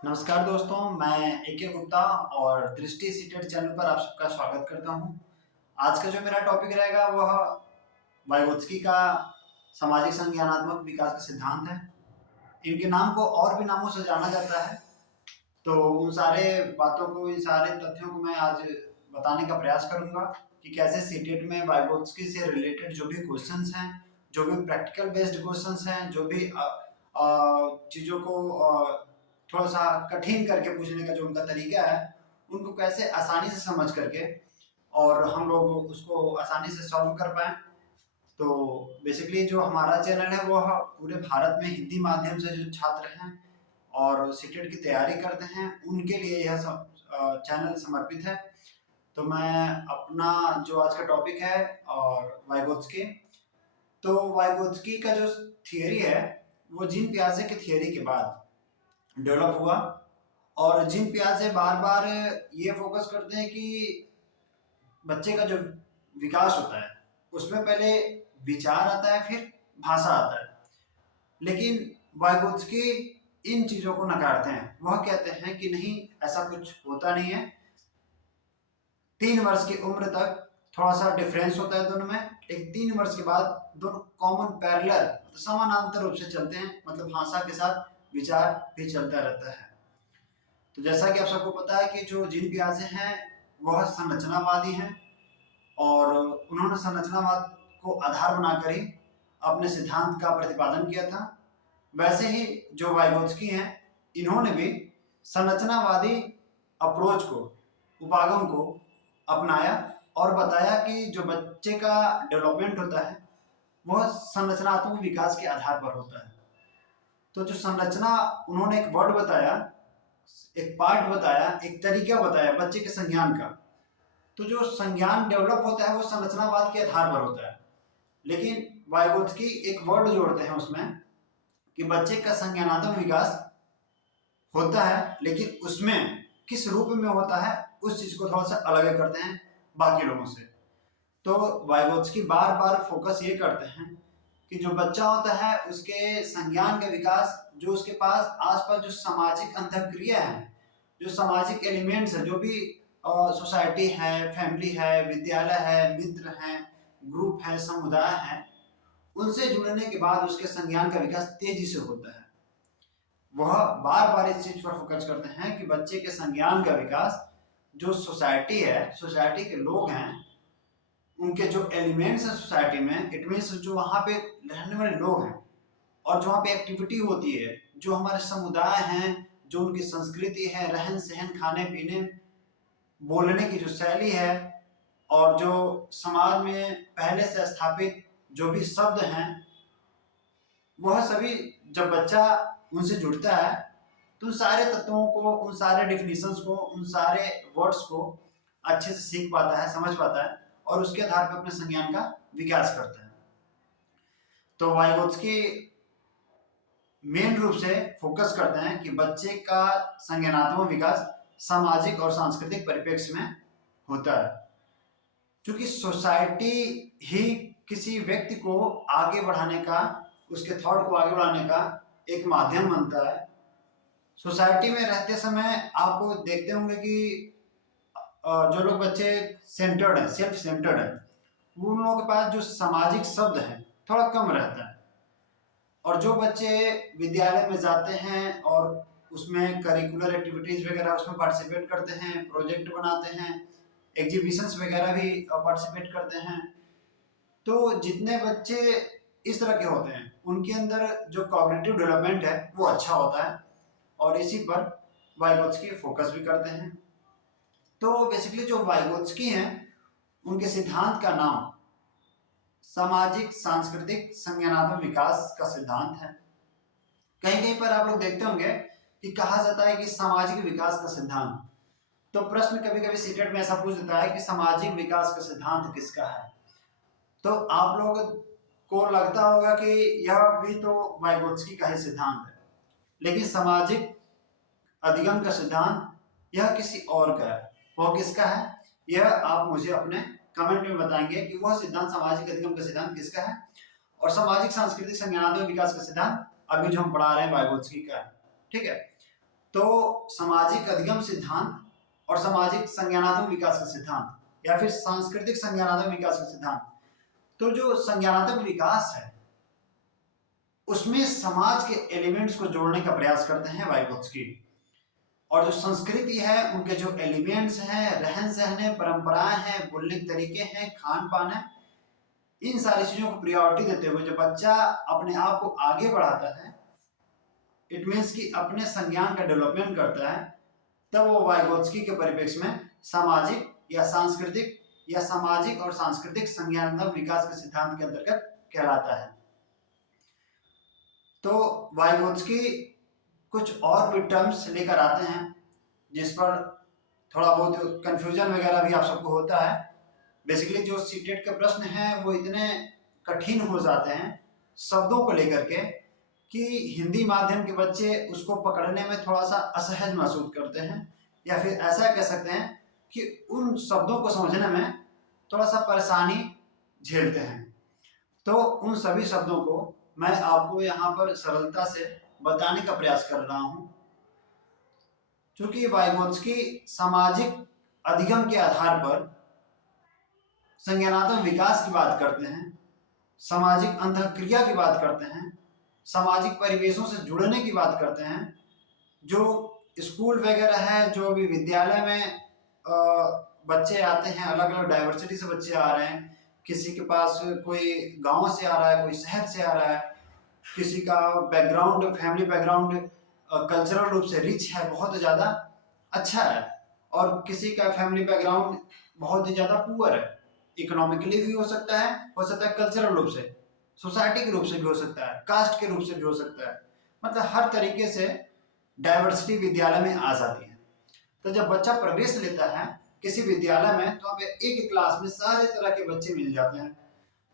नमस्कार दोस्तों, मैं ए के गुप्ता और दृष्टि सीटेड चैनल पर आप सबका स्वागत करता हूं। आज का जो मेरा टॉपिक रहेगा वह वाइगोत्स्की का सामाजिक संज्ञानात्मक विकास का सिद्धांत है। इनके नाम को और भी नामों से जाना जाता है। तो उन सारे बातों को, इन सारे तथ्यों को मैं आज बताने का प्रयास करूंगा कि कैसे सीटेट में वाइगोत्स्की से रिलेटेड जो भी क्वेश्चंस हैं, जो भी प्रैक्टिकल बेस्ड क्वेश्चंस हैं, जो भी चीज़ों को थोड़ा सा कठिन करके पूछने का जो उनका तरीका है, उनको कैसे आसानी से समझ करके और हम लोग उसको आसानी से सॉल्व कर पाए। तो बेसिकली जो हमारा चैनल है वह पूरे भारत में हिंदी माध्यम से जो छात्र हैं और सीटेट की तैयारी करते हैं उनके लिए यह सब चैनल समर्पित है। तो मैं अपना जो आज का टॉपिक है और वाइगोत्स्की, तो वाइगोत्स्की का जो थियरी है वो जीन पियाजे के थियरी के बाद डेवलप हुआ। और जीन पियाजे बार बार ये फोकस करते हैं कि बच्चे का जो विकास होता है उसमें पहले विचार आता है, फिर भाषा आता है। लेकिन वाइगोत्स्की इन चीजों को नकारते हैं। वह कहते हैं कि नहीं, ऐसा कुछ होता नहीं है। 3 वर्ष की उम्र तक थोड़ा सा डिफरेंस होता है दोनों में, लेकिन 3 वर्ष के बाद दोनों कॉमन पैरेलल समानांतर रूप से चलते हैं, मतलब भाषा के साथ विचार भी चलता रहता है। तो जैसा कि आप सबको पता है कि जो जीन पियाजे हैं वह संरचनावादी हैं और उन्होंने संरचनावाद को आधार बनाकर ही अपने सिद्धांत का प्रतिपादन किया था। वैसे ही जो वाइगोत्स्की हैं, इन्होंने भी संरचनावादी अप्रोच को, उपागम को अपनाया और बताया कि जो बच्चे का डेवलपमेंट होता है वह संरचनात्मक विकास के आधार पर होता है। तो जो संरचना, उन्होंने एक वर्ड बताया, एक पार्ट बताया, एक तरीका बताया बच्चे के संज्ञान का। तो जो संज्ञान डेवलप होता है वो संरचनावाद के आधार पर होता है। लेकिन वाइगोत्स्की एक वर्ड जोड़ते हैं उसमें कि बच्चे का संज्ञानात्मक विकास होता है, लेकिन उसमें किस रूप में होता है उस चीज को थोड़ा सा अलग करते हैं बाकी लोगों से। तो वाइगोत्स्की बार बार फोकस ये करते हैं कि जो बच्चा होता है उसके संज्ञान का विकास, जो उसके पास आसपास जो सामाजिक अंतःक्रिया है, जो सामाजिक एलिमेंट्स है, जो भी सोसाइटी है, फैमिली है, विद्यालय है, मित्र हैं, ग्रुप है, समुदाय है, उनसे जुड़ने के बाद उसके संज्ञान का विकास तेजी से होता है। वह बार बार इस चीज पर फोकस करते हैं कि बच्चे के संज्ञान का विकास, जो सोसाइटी है, सोसाइटी के लोग हैं, उनके जो एलिमेंट्स हैं सोसाइटी में, इट मीन्स जो वहाँ पे रहने वाले लोग हैं और जो वहाँ पे एक्टिविटी होती है, जो हमारे समुदाय हैं, जो उनकी संस्कृति है, रहन सहन, खाने पीने, बोलने की जो शैली है, और जो समाज में पहले से स्थापित जो भी शब्द हैं, वह सभी जब बच्चा उनसे जुड़ता है तो उन सारे तत्वों को, उन सारे डिफिनीशंस को, उन सारे वर्ड्स को अच्छे से सीख पाता है, समझ पाता है और उसके आधार पर अपने संज्ञान का विकास करता है। तो वाइगोत्स्की मेन रूप से फोकस करते हैं कि बच्चे का संज्ञानात्मक विकास सामाजिक और सांस्कृतिक परिप्रेक्ष्य में होता है। क्योंकि सोसाइटी ही किसी व्यक्ति को आगे बढ़ाने का, उसके थॉट को आगे बढ़ाने का एक माध्यम बनता है। सोसाइटी में रहते समय आप देखते होंगे कि जो लोग बच्चे सेंटर्ड है, सेल्फ सेंटर्ड है, उन लोगों के पास जो सामाजिक शब्द है थोड़ा कम रहता है। और जो बच्चे विद्यालय में जाते हैं और उसमें करिकुलर एक्टिविटीज वगैरह उसमें पार्टिसिपेट करते हैं, प्रोजेक्ट बनाते हैं, एग्जीबिशंस वगैरह भी पार्टिसिपेट करते हैं, तो जितने बच्चे इस तरह के होते हैं उनके अंदर जो कॉग्निटिव डेवलपमेंट है वो अच्छा होता है। और इसी पर वाइगोत्स्की फोकस भी करते हैं। तो बेसिकली जो वाइगोत्स्की हैं उनके सिद्धांत का नाम सामाजिक सांस्कृतिक संज्ञानात्मक विकास का सिद्धांत है। कहीं कहीं पर आप लोग देखते होंगे कि कहा जाता है कि सामाजिक विकास का सिद्धांत। तो प्रश्न कभी कभी सीटेट में ऐसा पूछ देता है कि सामाजिक विकास का सिद्धांत किसका है। तो आप लोग को लगता होगा कि यह भी तो वाइगोत्स्की का ही सिद्धांत है, लेकिन सामाजिक अधिगम का सिद्धांत यह किसी और का है। वह किसका है, यह आप मुझे अपने कमेंट में बताएंगे कि वह सिद्धांत, सामाजिक अधिगम का सिद्धांत किसका है। और सामाजिक सांस्कृतिक संज्ञानात्मक विकास का सिद्धांत अभी जो हम पढ़ा रहे हैं वाइगोत्स्की का है। ठीक है, तो सामाजिक अधिगम सिद्धांत और सामाजिक संज्ञानात्मक विकास का सिद्धांत या फिर सांस्कृतिक संज्ञानात्मक विकास का सिद्धांत। तो जो संज्ञानात्मक विकास है उसमें समाज के एलिमेंट्स को जोड़ने का प्रयास करते हैं वाइगोत्स्की, और जो संस्कृति है उनके जो एलिमेंट्स हैं, रहन सहन है, परंपराएं हैं, बोलने के तरीके हैं, खान पान है, इन सारी चीजों को प्रायोरिटी देते हुए जो बच्चा अपने आप को आगे बढ़ाता है, इट मीन्स कि अपने संज्ञान का डेवलपमेंट करता है, तब वो वाइगोत्स्की के परिप्रेक्ष्य में सामाजिक या सांस्कृतिक या सामाजिक और सांस्कृतिक संज्ञानात्मक विकास के सिद्धांत के अंतर्गत कहलाता है। तो वाइगोत्स्की कुछ और भी टर्म्स लेकर आते हैं जिस पर थोड़ा बहुत कंफ्यूजन वगैरह भी आप सबको होता है। बेसिकली जो सीटेट के प्रश्न हैं वो इतने कठिन हो जाते हैं शब्दों को लेकर के कि हिंदी माध्यम के बच्चे उसको पकड़ने में थोड़ा सा असहज महसूस करते हैं, या फिर ऐसा कह सकते हैं कि उन शब्दों को समझने में थोड़ा सा परेशानी झेलते हैं। तो उन सभी शब्दों को मैं आपको यहाँ पर सरलता से बताने का प्रयास कर रहा हूँ। चूंकि वाइगोत्स्की सामाजिक अधिगम के आधार पर संज्ञानात्मक विकास की बात करते हैं, सामाजिक अंतःक्रिया की बात करते हैं, सामाजिक परिवेशों से जुड़ने की बात करते हैं। जो स्कूल वगैरह है, जो भी विद्यालय में बच्चे आते हैं, अलग अलग डाइवर्सिटी से बच्चे आ रहे हैं, किसी के पास कोई गांव से आ रहा है, कोई शहर से आ रहा है, किसी का बैकग्राउंड, फैमिली बैकग्राउंड कल्चरल रूप से रिच है, बहुत ज़्यादा अच्छा है, और किसी का फैमिली बैकग्राउंड बहुत ही ज़्यादा पुअर है। इकोनॉमिकली भी हो सकता है कल्चरल रूप से, सोसाइटी के रूप से भी हो सकता है, कास्ट के रूप से भी हो सकता है, मतलब हर तरीके से डाइवर्सिटी विद्यालय में आ जाती है। तो जब बच्चा प्रवेश लेता है किसी विद्यालय में तो हमें एक क्लास में सारे तरह के बच्चे मिल जाते हैं।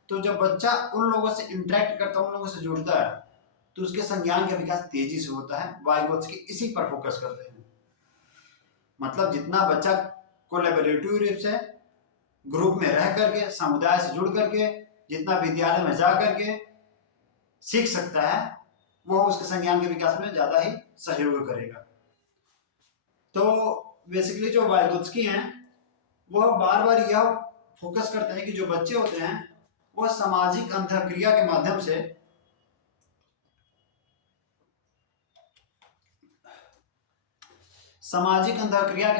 तो जब बच्चा उन लोगों से इंटरेक्ट करता है, उन लोगों से जुड़ता है, तो उसके संज्ञान का विकास तेजी से होता है। वाइगोत्स्की इसी पर फोकस करते हैं, मतलब जितना बच्चा कोलैबोरेटिव रूप से ग्रुप में रह करके, समुदाय से जुड़ करके, जितना विद्यालय में जा करके सीख सकता है, वो उसके संज्ञान के विकास में ज्यादा ही सहयोग करेगा। तो बेसिकली जो वाइगोत्स्की हैं वह बार बार यह फोकस करते हैं कि जो बच्चे होते हैं वह सामाजिक अंतःक्रिया के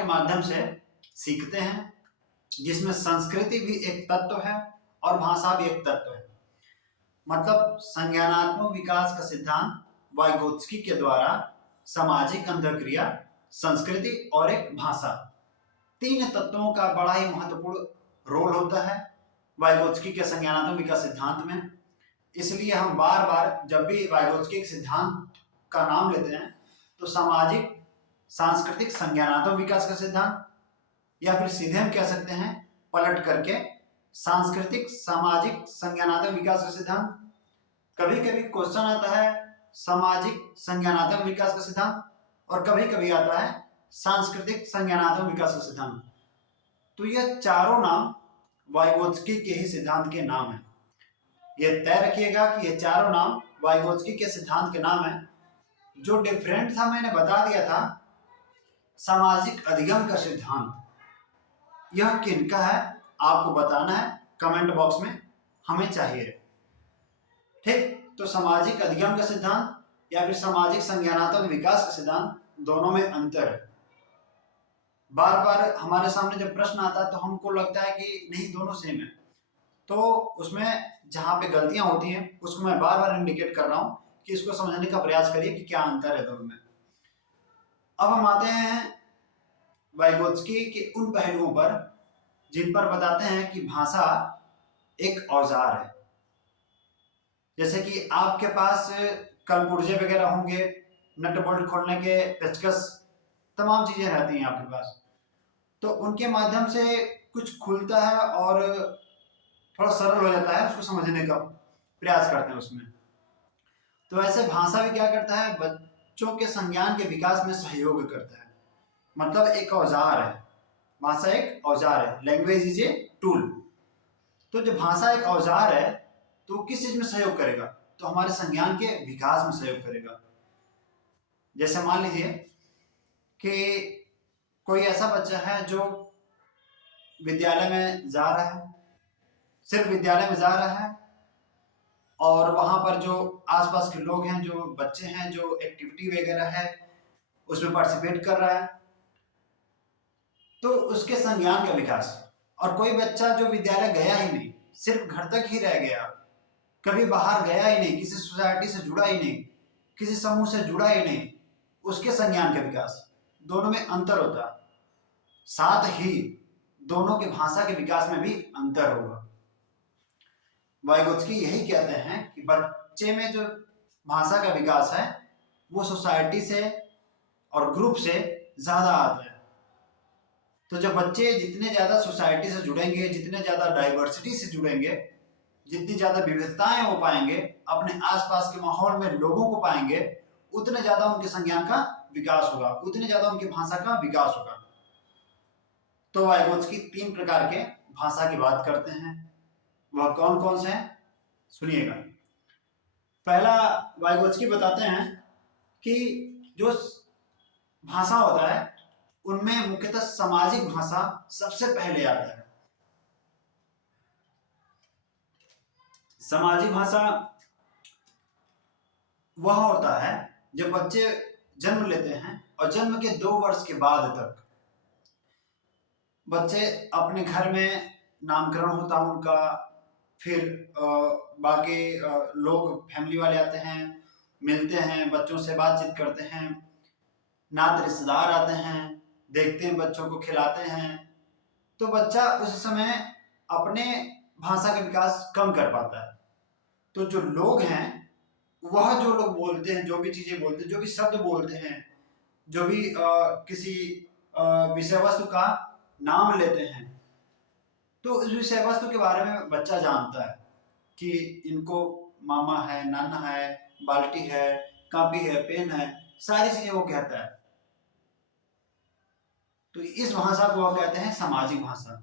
माध्यम से सीखते हैं, जिसमें संस्कृति भी एक तत्व है और भाषा भी एक तत्व है। मतलब संज्ञानात्मक विकास का सिद्धांत वाइगोत्स्की के द्वारा सामाजिक अंतःक्रिया, संस्कृति और एक भाषा, तीन तत्वों का बड़ा ही महत्वपूर्ण रोल होता है वाइगोत्स्की के संज्ञानात्मक विकास सिद्धांत में। इसलिए हम बार बार जब भी वाइगोत्स्की के सिद्धांत का नाम लेते हैं तो सामाजिक सांस्कृतिक संज्ञानात्मक विकास का सिद्धांत, या फिर सीधे हम कह सकते हैं पलट करके सांस्कृतिक सामाजिक संज्ञानात्मक विकास का सिद्धांत। कभी कभी क्वेश्चन आता है सामाजिक संज्ञानात्मक विकास का सिद्धांत और कभी कभी आता है सांस्कृतिक संज्ञानात्मक विकास का सिद्धांत। तो यह चारों नाम वाइगोत्स्की के ही सिद्धांत के नाम हैं। यह तय रखिएगा कि ये चारों नाम वाइगोत्स्की के सिद्धांत के नाम हैं। जो डिफरेंट था मैंने बता दिया था, सामाजिक अधिगम का सिद्धांत, यह किनका है आपको बताना है कमेंट बॉक्स में, हमें चाहिए। ठीक, तो सामाजिक अधिगम का सिद्धांत या फिर सामाजिक संज्ञानात्मक विकास का सिद्धांत, दोनों में अंतर है। बार बार हमारे सामने जब प्रश्न आता है तो हमको लगता है कि नहीं दोनों सेम है, तो उसमें जहां पे गलतियां होती हैं उसको मैं बार बार इंडिकेट कर रहा हूं कि इसको समझने का प्रयास करिए कि क्या अंतर है दोनों में। अब हम आते हैं वाइगोत्स्की के उन पहलुओं पर जिन पर बताते हैं कि भाषा एक औजार है। जैसे कि आपके पास कलपुर्जे वगैरह होंगे, नट बोल्ट खोलने के पेचकस, तमाम चीजें रहती हैं आपके पास, तो उनके माध्यम से कुछ खुलता है और थोड़ा सरल हो जाता है, उसको समझने का प्रयास करते हैं उसमें। तो ऐसे भाषा भी क्या करता है, बच्चों के संज्ञान के विकास में सहयोग करता है। मतलब एक औजार है, भाषा एक औजार है, लैंग्वेज इज ए टूल। तो जब भाषा एक औजार है तो किस चीज में सहयोग करेगा, तो हमारे संज्ञान के विकास में सहयोग करेगा। जैसे मान लीजिए कि कोई ऐसा बच्चा है जो विद्यालय में जा रहा है, सिर्फ विद्यालय में जा रहा है, और वहां पर जो आसपास के लोग हैं, जो बच्चे हैं, जो एक्टिविटी वगैरह है उसमें पार्टिसिपेट कर रहा है, तो उसके संज्ञान का विकास। और कोई बच्चा जो विद्यालय गया ही नहीं, सिर्फ घर तक ही रह गया, कभी बाहर गया ही नहीं, किसी सोसाइटी से जुड़ा ही नहीं, किसी समूह से जुड़ा ही नहीं, उसके संज्ञान का विकास, दोनों में अंतर होता है। साथ ही दोनों के भाषा के विकास में भी अंतर होगा। वाइगोत्स्की यही कहते हैं कि बच्चे में जो भाषा का विकास है वो सोसाइटी से और ग्रुप से ज्यादा आता है। तो जब बच्चे जितने ज्यादा सोसाइटी से जुड़ेंगे, जितने ज्यादा डाइवर्सिटी से जुड़ेंगे, जितनी ज्यादा विविधताएं हो पाएंगे, अपने आसपास के माहौल में लोगों को पाएंगे, उतने ज्यादा उनके संज्ञान का विकास होगा, उतने ज्यादा उनकी भाषा का विकास होगा। तो वाइगोत्स्की 3 प्रकार के भाषा की बात करते हैं। वह कौन कौन से हैं, सुनिएगा। पहला वाइगोत्स्की बताते हैं कि जो भाषा होता है उनमें मुख्यतः सामाजिक भाषा सबसे पहले आता है। सामाजिक भाषा वह होता है जब बच्चे जन्म लेते हैं और जन्म के 2 वर्ष के बाद तक बच्चे अपने घर में नामकरण होता है उनका, फिर बाकी लोग फैमिली वाले आते हैं, मिलते हैं, बच्चों से बातचीत करते हैं, नात रिश्तेदार आते हैं, देखते हैं, बच्चों को खिलाते हैं। तो बच्चा उस समय अपने भाषा का विकास कम कर पाता है। तो जो लोग हैं वह जो लोग बोलते हैं, जो भी चीजें बोलते हैं, जो भी शब्द बोलते हैं, जो भी किसी विषय वस्तु का नाम लेते हैं, तो उस विषय वस्तु के बारे में बच्चा जानता है कि इनको मामा है, नाना है, बाल्टी है, कापी है, पेन है, सारी चीजें वो कहता है। तो इस भाषा को वो कहते हैं सामाजिक भाषा।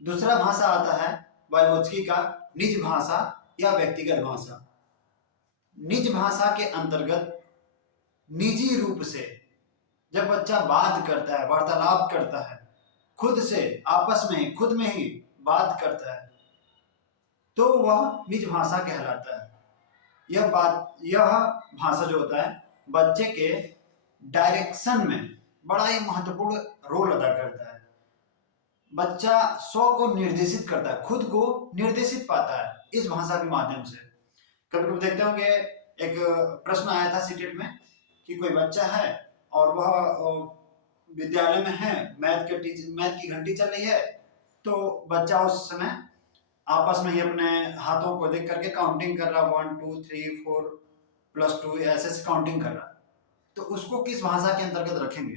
दूसरा भाषा आता है वाइगोत्स्की का निज भाषा या व्यक्तिगत भाषा। निज भाषा के अंतर्गत निजी रूप से जब बच्चा बात करता है, वार्तालाप करता है, खुद से आपस में खुद में ही बात करता है, तो वह निज भाषा कहलाता है। यह भाषा जो होता है बच्चे के डायरेक्शन में बड़ा ही महत्वपूर्ण रोल अदा करता है। बच्चा स्व को निर्देशित करता है, खुद को निर्देशित पाता है इस भाषा के माध्यम से। कभी कभी देखते होंगे एक प्रश्न आया था सीटेट में कि कोई बच्चा है और वह विद्यालय में है, मैथ की घंटी चल रही है, तो बच्चा उस समय आपस में ही अपने हाथों को देख करके काउंटिंग कर रहा, 1 2 3 4 +2 ऐसे काउंटिंग कर रहा। तो उसको किस भाषा के अंतर्गत रखेंगे,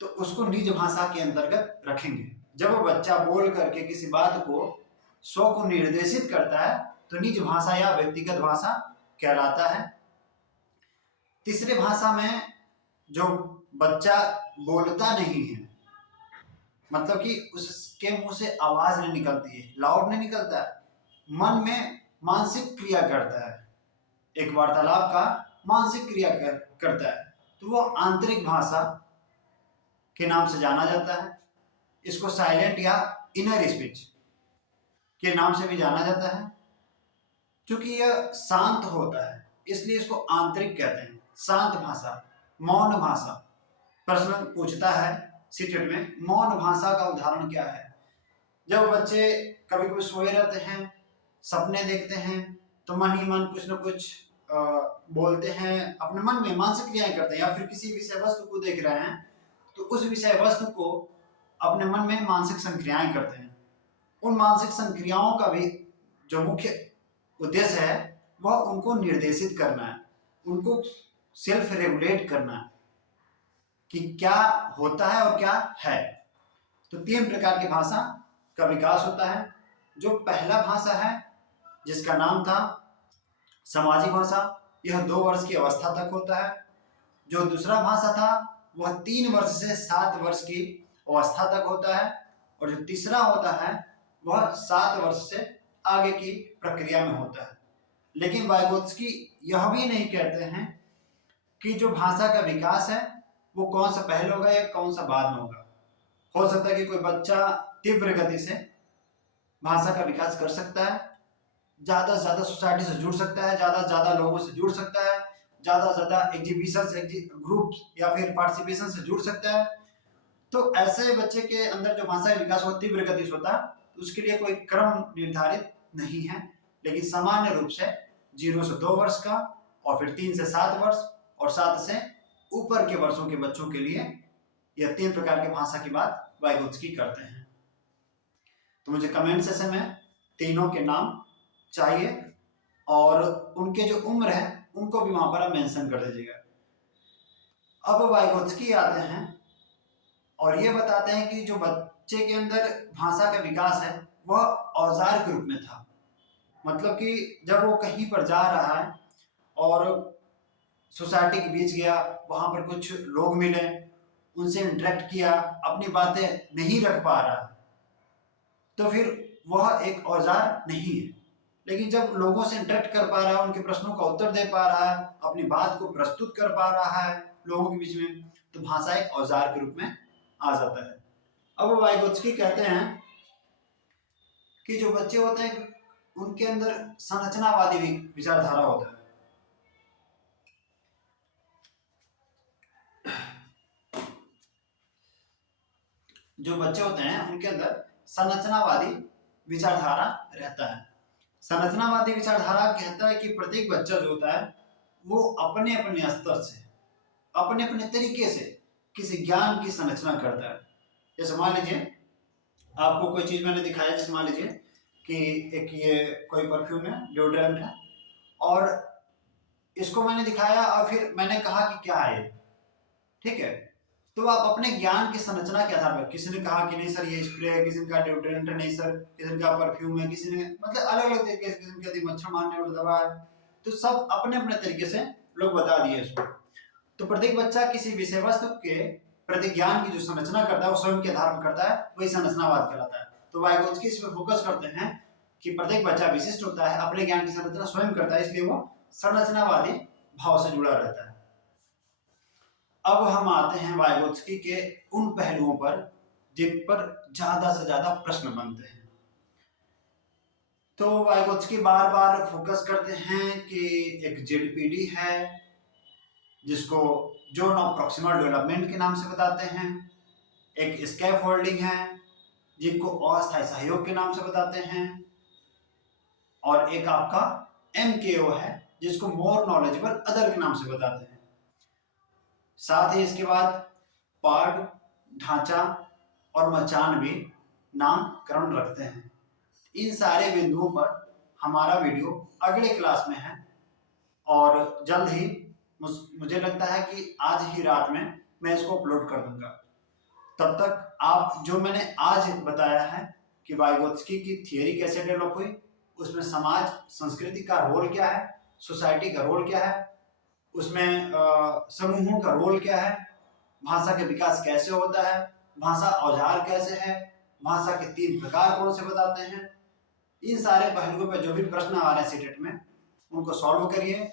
तो उसको निज भाषा के अंतर्गत रखेंगे। जब वो बच्चा बोल करके किसी बात को स्व को निर्देशित करता है तो निज भाषा या व्यक्तिगत भाषा कहलाता है। तीसरे भाषा में जो बच्चा बोलता नहीं है, मतलब कि उसके मुंह से आवाज नहीं निकलती है, लाउड नहीं निकलता है, मन में मानसिक क्रिया करता है, एक वार्तालाप का मानसिक क्रिया करता है, तो वो आंतरिक भाषा के नाम से जाना जाता है। इसको साइलेंट या इनर स्पीच के नाम से भी जाना जाता है। क्योंकि यह शांत होता है इसलिए इसको आंतरिक कहते हैं। शांत भाषा, मौन भाषा। प्रश्न पूछता है सीटेट में, मौन भाषा का उदाहरण क्या है? जब बच्चे कभी कभी सोए रहते हैं, सपने देखते हैं, तो मन ही मन कुछ न कुछ बोलते हैं, अपने मन में मानसिक क्रियाएं करते हैं, या फिर किसी विषय वस्तु को देख रहे हैं तो उस विषय वस्तु को अपने मन में मानसिक संक्रियाएं करते हैं। उन मानसिक संक्रियाओं का भी जो मुख्य उद्देश्य है वह उनको निर्देशित करना है, उनको सेल्फ रेगुलेट करना है कि क्या होता है और क्या है। तो 3 प्रकार की भाषा का विकास होता है। जो पहला भाषा है जिसका नाम था सामाजिक भाषा, यह 2 वर्ष की अवस्था तक होता है। जो दूसरा भाषा था वह 3 वर्ष से 7 वर्ष की अवस्था तक होता है, और जो तीसरा होता है वह 7 वर्ष से आगे की प्रक्रिया में होता है। लेकिन वाइगोत्स्की यह भी नहीं कहते हैं कि जो भाषा का विकास है वो कौन सा पहले होगा या कौन सा बाद में होगा। हो सकता है कि कोई बच्चा तीव्र गति से भाषा का विकास कर सकता है, ज्यादा से ज्यादा सोसाइटी से जुड़ सकता है, ज्यादा से ज्यादा लोगों से जुड़ सकता है, ज्यादा से ज्यादा एग्जीबिशन से, ग्रुप या फिर पार्टिसिपेशन से जुड़ सकता है। तो ऐसे बच्चे के अंदर जो भाषा विकास हो तीव्र गति से होता है, तो उसके लिए कोई क्रम निर्धारित नहीं है, लेकिन सामान्य रूप से 0 से 2 वर्ष का, और फिर 3 से 7 वर्ष, और 7 से ऊपर के वर्षों के बच्चों के लिए यह 3 प्रकार की भाषा की बात वाइगोत्स्की करते हैं। तो मुझे कमेंट सेक्शन में तीनों के नाम चाहिए, और उनके जो उम्र है उनको भी वहां पर आप मेंशन कर दीजिएगा। अब वाइगोत्स्की आते हैं और ये बताते हैं कि जो बच्चे के अंदर भाषा का विकास है वह औजार के रूप में था। मतलब कि जब वो कहीं पर जा रहा है और सोसाइटी के बीच गया, वहां पर कुछ लोग मिले, उनसे इंटरेक्ट किया, अपनी बातें नहीं रख पा रहा, तो फिर वह एक औजार नहीं है। लेकिन जब लोगों से इंटरेक्ट कर पा रहा है, उनके प्रश्नों का उत्तर दे पा रहा है, अपनी बात को प्रस्तुत कर पा रहा है लोगों के बीच में, तो भाषा एक औजार के रूप में आ जाता है। अब वाइगोत्स्की कहते हैं कि जो बच्चे होते हैं उनके अंदर संरचनावादी विचारधारा होता है। जो बच्चे होते हैं उनके अंदर संरचनावादी विचारधारा रहता है। संरचनावादी विचारधारा कहता है कि प्रत्येक बच्चा जो होता है वो अपने अपने स्तर से, अपने अपने तरीके से किसी ज्ञान की संरचना करता है। जैसे मान लीजिए आपको कोई चीज मैंने दिखाया, जैसे मान लीजिए कि एक ये कोई परफ्यूम है, डिओड्रेंट है, और इसको मैंने दिखाया और फिर मैंने कहा कि क्या है, ठीक है। तो आप अपने ज्ञान की संरचना के आधार पर, किसी ने कहा कि नहीं सर ये स्प्रे है, किसी का डिओड्रेंट है, नहीं सर किसी का परफ्यूम है, किसी ने मतलब अलग अलग तरीके से, किसी ने कहती मच्छर मारने वाली दवा है, तो सब अपने अपने तरीके से लोग बता दिए इसको। तो प्रत्येक बच्चा किसी विषय वस्तु के प्रति ज्ञान की जो संरचना करता है वो स्वयं के आधार पर करता है, वही संरचनावाद कहलाता है। तो वाइगोत्स्की इस पर फोकस करते हैं कि प्रत्येक बच्चा विशिष्ट होता है, अपने ज्ञान की संरचना स्वयं करता है, इसलिए वो संरचनावादी भाव से जुड़ा रहता है। अब हम आते हैं वाइगोत्स्की के उन पहलुओं पर जिन पर ज्यादा से ज्यादा प्रश्न बनते हैं। तो वाइगोत्स्की बार बार फोकस करते हैं कि एक जेडपीडी है जिसको जोन ऑफ प्रॉक्सिमल डेवलपमेंट के नाम से बताते हैं, एक स्कैफोल्डिंग है जिनको अस्थायी सहयोग के नाम से बताते हैं, और एक आपका MKO है जिसको मोर नॉलेजेबल अदर के नाम से बताते हैं। साथ ही इसके बाद पार्ट, ढांचा और मचान भी नामकरण रखते हैं। इन सारे बिंदुओं पर हमारा वीडियो अगले क्लास में है, और जल्द ही मुझे लगता है कि आज ही रात में मैं इसको अपलोड कर दूंगा। तब तक आप जो मैंने आज बताया है कि वाइगोत्स्की की थियरी कैसे डेवलप हुई, उसमें समाज संस्कृति का रोल क्या है, सोसाइटी का रोल क्या है, उसमें समूहों का रोल क्या है, भाषा के विकास कैसे होता है, भाषा औजार कैसे है, भाषा के 3 प्रकार कौन से बताते हैं, इन सारे पहलुओं पर जो भी प्रश्न आ रहे हैं सीटेट में उनको सॉल्व करिए,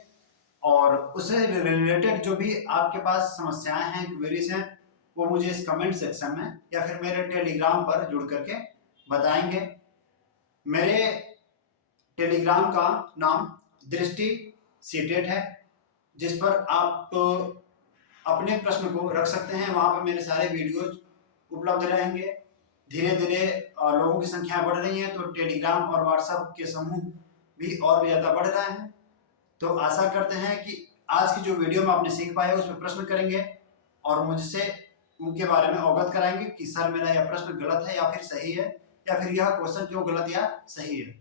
और उससे रिलेटेड जो भी आपके पास समस्याएं हैं, क्वेरीज हैं, वो मुझे इस कमेंट सेक्शन में या फिर मेरे टेलीग्राम पर जुड़ करके बताएंगे। मेरे टेलीग्राम का नाम दृष्टि सीटेट है, जिस पर आप अपने प्रश्न को रख सकते हैं। वहां पर मेरे सारे वीडियोज उपलब्ध रहेंगे। धीरे धीरे लोगों की संख्या बढ़ रही है, तो टेलीग्राम और व्हाट्सएप के समूह भी और भी ज्यादा बढ़ रहे हैं। तो आशा करते हैं कि आज की जो वीडियो में आपने सीख पाए उस पर प्रश्न करेंगे और मुझसे उनके बारे में अवगत कराएंगे कि सर मेरा यह प्रश्न गलत है या फिर सही है, या फिर यह क्वेश्चन क्यों गलत या सही है।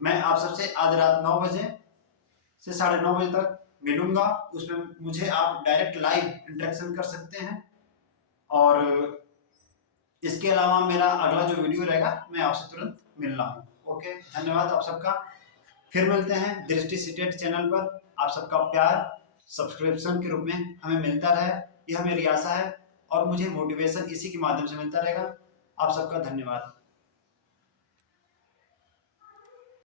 मैं आप सबसे आज रात 9 बजे से 9:30 बजे तक मिलूंगा। उसमें मुझे आप डायरेक्ट लाइव इंटरेक्शन कर सकते हैं, और इसके अलावा मेरा अगला जो वीडियो रहेगा मैं आपसे तुरंत मिल रहा हूँ। ओके, धन्यवाद आप सबका। फिर मिलते हैं दृष्टि सीटेट चैनल पर। आप सबका प्यार सब्सक्रिप्शन के रूप में हमें मिलता रहे, यह मेरी आशा है, और मुझे मोटिवेशन इसी के माध्यम से मिलता रहेगा। आप सबका धन्यवाद।